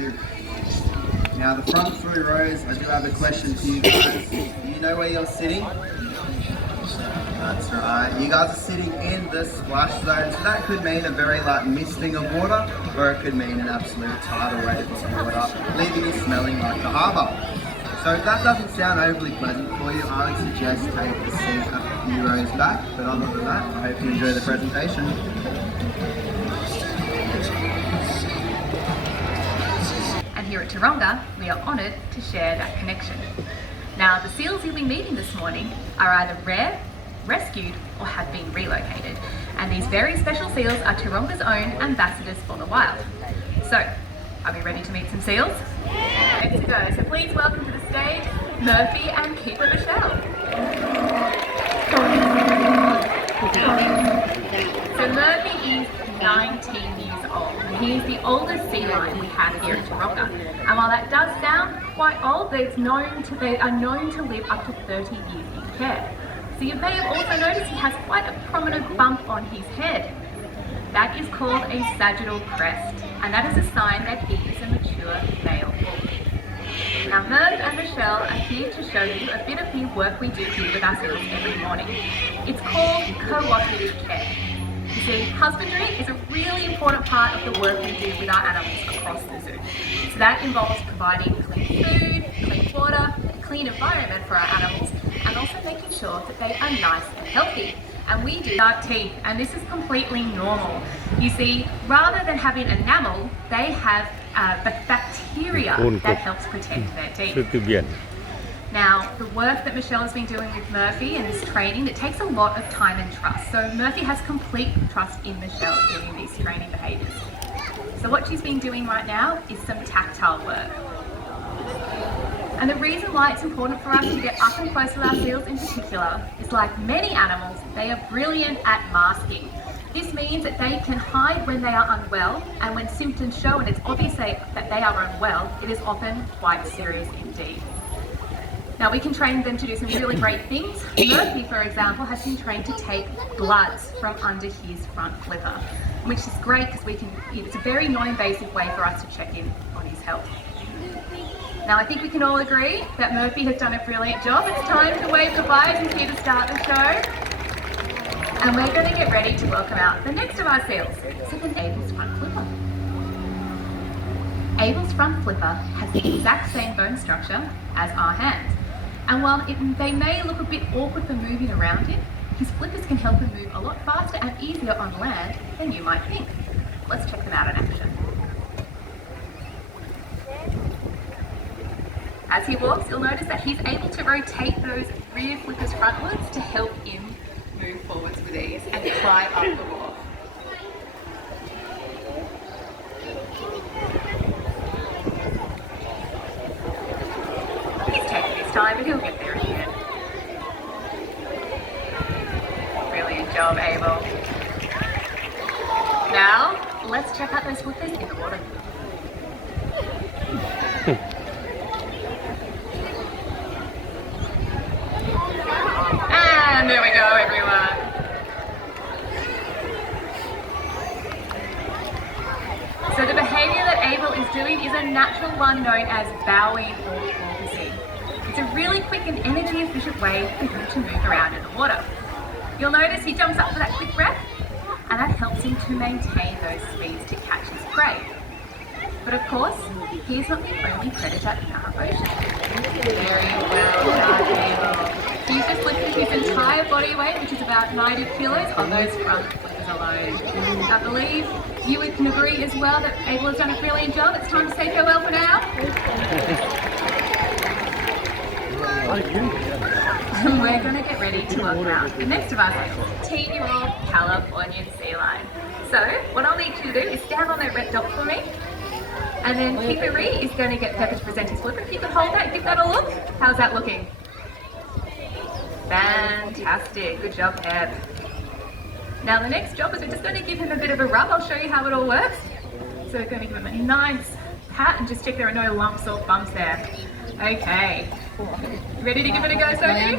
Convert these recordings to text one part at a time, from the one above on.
do. Now the front 3 rows, I do have a question for you guys. Do you know where you're sitting? That's right. You guys are sitting in the splash zone, so that could mean a very light misting of water, or it could mean an absolute tidal wave of water, leaving you smelling like the harbour. So if that doesn't sound overly pleasant for you, I would suggest take a seat a few rows back, but other than that, I hope you enjoy the presentation. And here at Taronga, we are honoured to share that connection. Now, the seals you'll be meeting this morning are either rare, rescued, or have been relocated. And these very special seals are Taronga's own ambassadors for the wild. So, are we ready to meet some seals? Yeah. Let's go. So please welcome to the stage Murphy and Keeper Michelle. So Murphy is 19 years old, and he is the oldest sea lion we have here at Taronga. And while that does sound quite old, they are known to live up to 30 years in care. So you may have also noticed he has quite a prominent bump on his head. That is called a sagittal crest, and that is a sign that he is a mature male wolf. Now Merv and Michelle are here to show you a bit of the work we do here with our seals every morning. It's called cooperative care. You see, husbandry is a really important part of the work we do with our animals across the zoo. So that involves providing clean food, clean water, a clean environment for our animals, and also making sure that they are nice and healthy. And we do dark teeth, and this is completely normal. You see, rather than having enamel, they have bacteria that helps protect their teeth. Biển. Now, the work that Michelle has been doing with Murphy and this training, it takes a lot of time and trust. So Murphy has complete trust in Michelle doing these training behaviours. So what she's been doing right now is some tactile work. And the reason why it's important for us to get up and close with our seals in particular is, like many animals, they are brilliant at masking. This means that they can hide when they are unwell, and when symptoms show and it's obvious that they are unwell, it is often quite serious indeed. Now we can train them to do some really great things. Murphy, for example, has been trained to take bloods from under his front flipper, which is great because it's a very non-invasive way for us to check in on his health. Now I think we can all agree that Murphy has done a brilliant job. It's time to wave goodbye and here to start the show. And we're going to get ready to welcome out the next of our seals, so the Abel's front flipper. Abel's front flipper has the exact same bone structure as our hands. And while they may look a bit awkward for moving around it, his flippers can help him move a lot faster and easier on land than you might think. Let's check them out in action. As he walks, you'll notice that he's able to rotate those rear flippers frontwards to help him move forwards with ease and climb up the wall. He's taking his time, but he'll get there in the end. Brilliant job, Abel. Now, let's check out those flippers in the water. And there we go, everyone. So the behaviour that Abel is doing is a natural one known as bowing or porpoising. It's a really quick and energy efficient way for him to move around in the water. You'll notice he jumps up for that quick breath, and that helps him to maintain those speeds to catch his prey. But of course, he's not the only predator in our ocean. Very well done, Abel. He's just lifted his entire body weight, which is about 90 kilos, on those front flippers alone. I believe you can agree as well that Abel has done a brilliant job. It's time to say farewell for now. We're going to get ready to welcome out the next of our seals, 10-year-old Californian sea lion. So what I'll need you to do is stand on that red dot for me, and then Keeper is going to get Pepper to present his flipper. If you can hold that, give that a look. How's that looking? Fantastic, good job, Pep. Now the next job is we're just going to give him a bit of a rub. I'll show you how it all works. So we're going to give him a nice pat and just check there are no lumps or bumps there. Okay. Ready to give it a go, Sophie?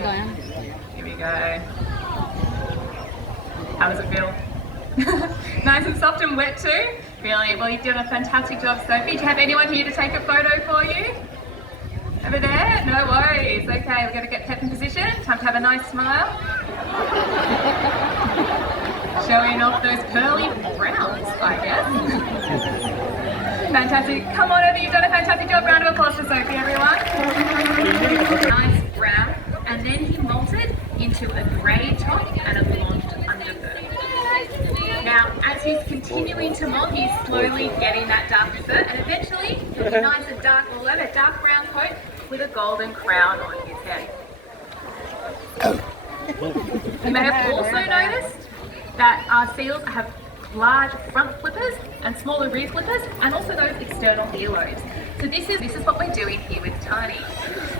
Here we go. How does it feel? Nice and soft and wet too? Brilliant. Well, you've done a fantastic job, Sophie. Do you have anyone here to take a photo for you? Over there? No worries. Okay, we're going to get Pep in position. Time to have a nice smile. Showing off those pearly browns, I guess. Fantastic. Come on over, you've done a fantastic job. Round of applause for Sophie, everyone. Nice brown. And then he molted into a grey top and a blonde underbird. Now, as he's continuing to molt, he's slowly getting that dark dessert, and eventually he'll be nice and dark all over, dark brown coat with a golden crown on his head. You may have also noticed that our seals have large front flippers and smaller rear flippers, and also those external earlobes. So this is what we're doing here with Tani.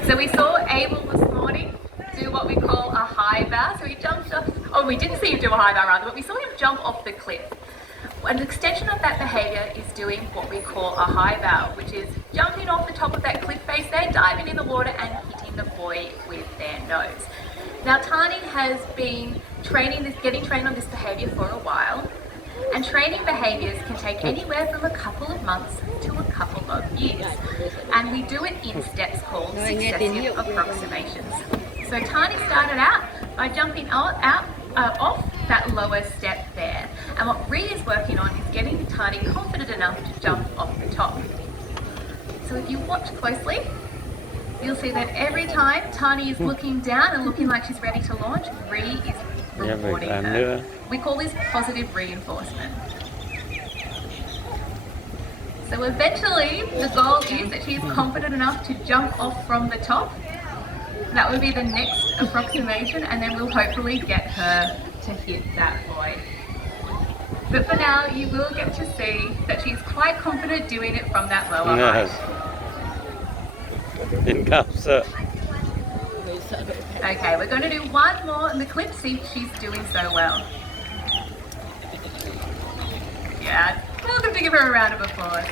So we saw Abel this morning do what we call a high bow. So he jumped off, oh, we didn't see him do a high bow rather, but we saw him jump off the cliff. An extension of that behaviour is doing what we call a high bow, which is jumping off the top of that cliff face there, diving in the water and hitting the buoy with their nose. Now Tani has been getting trained on this behaviour for a while, and training behaviours can take anywhere from a couple of months to a couple of years, and we do it in steps called successive approximations. So Tani started out by jumping off that lower step there, and what Ree is working on is getting Tani confident enough to jump off the top. So if you watch closely, you'll see that every time Tani is looking down and looking like she's ready to launch, Ree is rewarding her. We call this positive reinforcement. So eventually, the goal is that she is confident enough to jump off from the top. That will be the next approximation, and then we'll hopefully get her to hit that buoy. But for now, you will get to see that she's quite confident doing it from that lower height. Okay, we're going to do one more in the clip, see if she's doing so well. Yeah, welcome to give her a round of applause.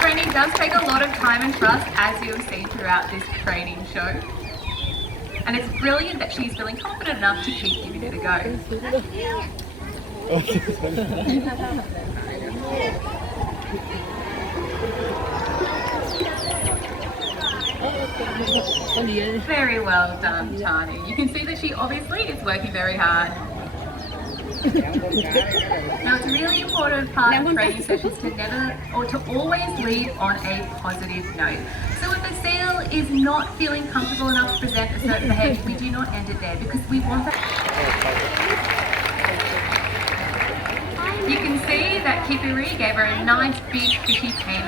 Training does take a lot of time and trust, as you have seen throughout this training show. And it's brilliant that she's feeling confident enough to keep giving it a go. Very well done, Tani. You can see that she obviously is working very hard. Now, it's a really important part of training sessions to always lead on a positive note. So if a seal is not feeling comfortable enough to present a certain behaviour, we do not end it there, because we want that. You can see that Kipiri gave her a nice big fishy payment